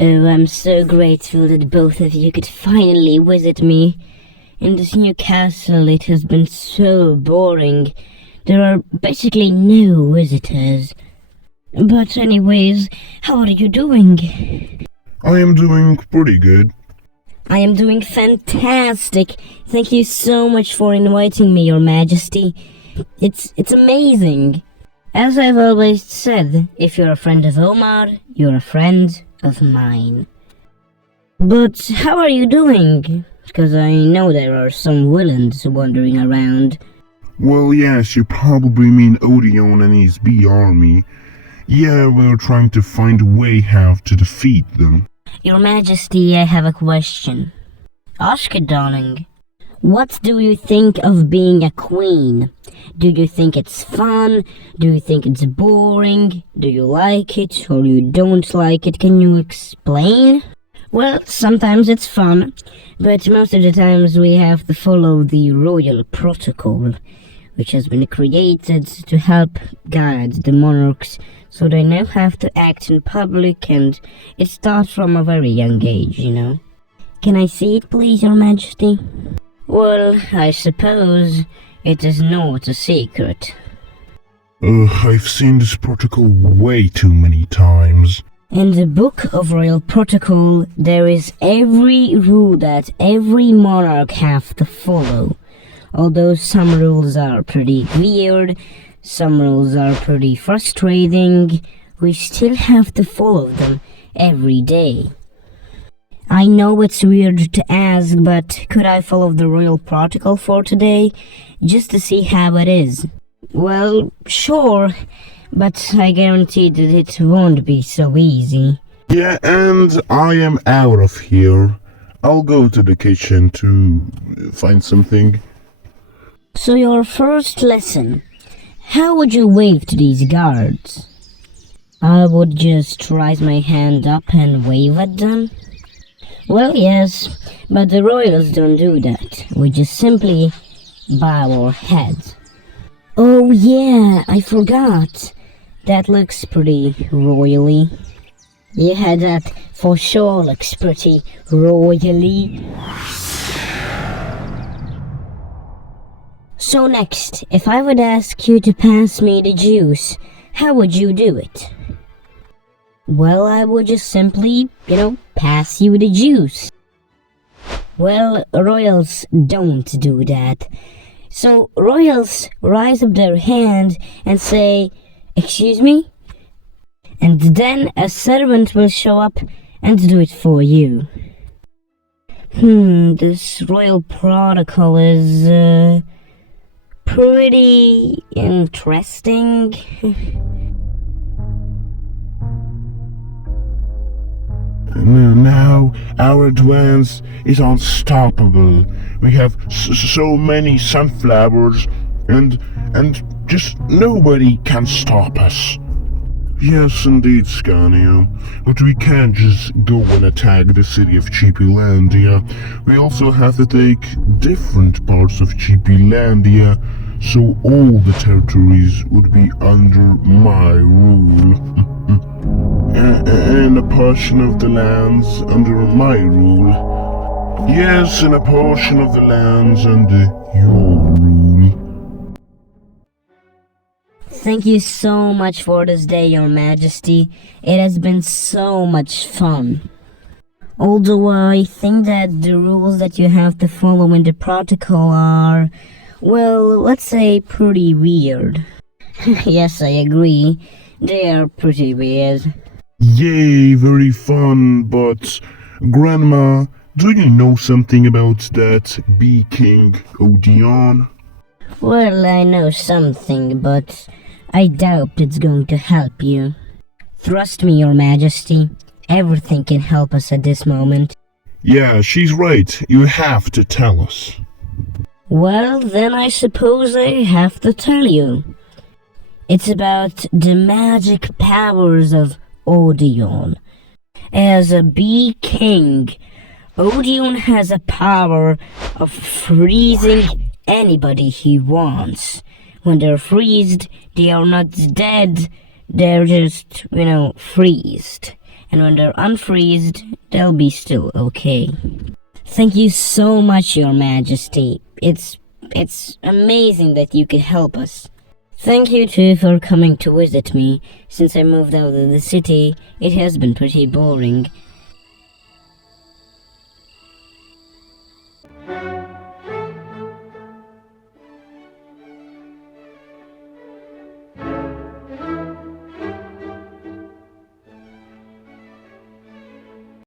Oh, I'm so grateful that both of you could finally visit me. In this new castle, it has been so boring. There are basically no visitors. But anyways, how are you doing? I am doing pretty good. I am doing fantastic. Thank you so much for inviting me, Your Majesty. It's amazing. As I've always said, if you're a friend of Omar, you're a friend of mine. But how are you doing? Because I know there are some villains wandering around. Well, yes, you probably mean Odion and his bee army. Yeah, we're trying to find a way how to defeat them. Your Majesty, I have a question. Ask it, darling. What do you think of being a queen? Do you think it's fun? Do you think it's boring? Do you like it or you don't like it? Can you explain? Well, sometimes it's fun, but most of the times we have to follow the royal protocol, which has been created to help guide the monarchs so they now have to act in public, and it starts from a very young age, you know. Can I see it, please, Your Majesty? Well, I suppose it is not a secret. I've seen this protocol way too many times. In the Book of Royal Protocol, there is every rule that every monarch have to follow. Although some rules are pretty weird, some rules are pretty frustrating, we still have to follow them every day. I know it's weird to ask, but could I follow the royal protocol for today, just to see how it is? Well, sure, but I guarantee that it won't be so easy. Yeah, and I am out of here. I'll go to the kitchen to find something. So your first lesson, how would you wave to these guards? I would just raise my hand up and wave at them. Well, yes, but the royals don't do that. We just simply bow our heads. Oh yeah, I forgot. That looks pretty royally. Yeah, that for sure looks pretty royally. So next, if I would ask you to pass me the juice, how would you do it? Well, I would just simply, pass you the juice. Well, royals don't do that. So royals raise up their hand and say, "Excuse me?" And then a servant will show up and do it for you. This royal protocol is, pretty interesting. Now, our advance is unstoppable. We have so many sunflowers, and just nobody can stop us. Yes, indeed, Scania. But we can't just go and attack the city of Chippylandia. We also have to take different parts of Chippylandia, so all the territories would be under my rule. And a portion of the lands under my rule. Yes, and a portion of the lands under your rule. Thank you so much for this day, Your Majesty. It has been so much fun. Although I think that the rules that you have to follow in the protocol are, well, let's say pretty weird. Yes, I agree. They are pretty weird. Yay, very fun, but Grandma, do you know something about that Bee King Odion? Well, I know something, but I doubt it's going to help you. Trust me, Your Majesty. Everything can help us at this moment. Yeah, she's right. You have to tell us. Well, then I suppose I have to tell you. It's about the magic powers of Odion. As a bee king, Odion has a power of freezing anybody he wants. When they're freezed, they are not dead, they're just, freezed. and when they're unfreezed, they'll be still okay. Thank you so much, Your Majesty. It's amazing that you could help us. Thank you too for coming to visit me. Since I moved out of the city, it has been pretty boring.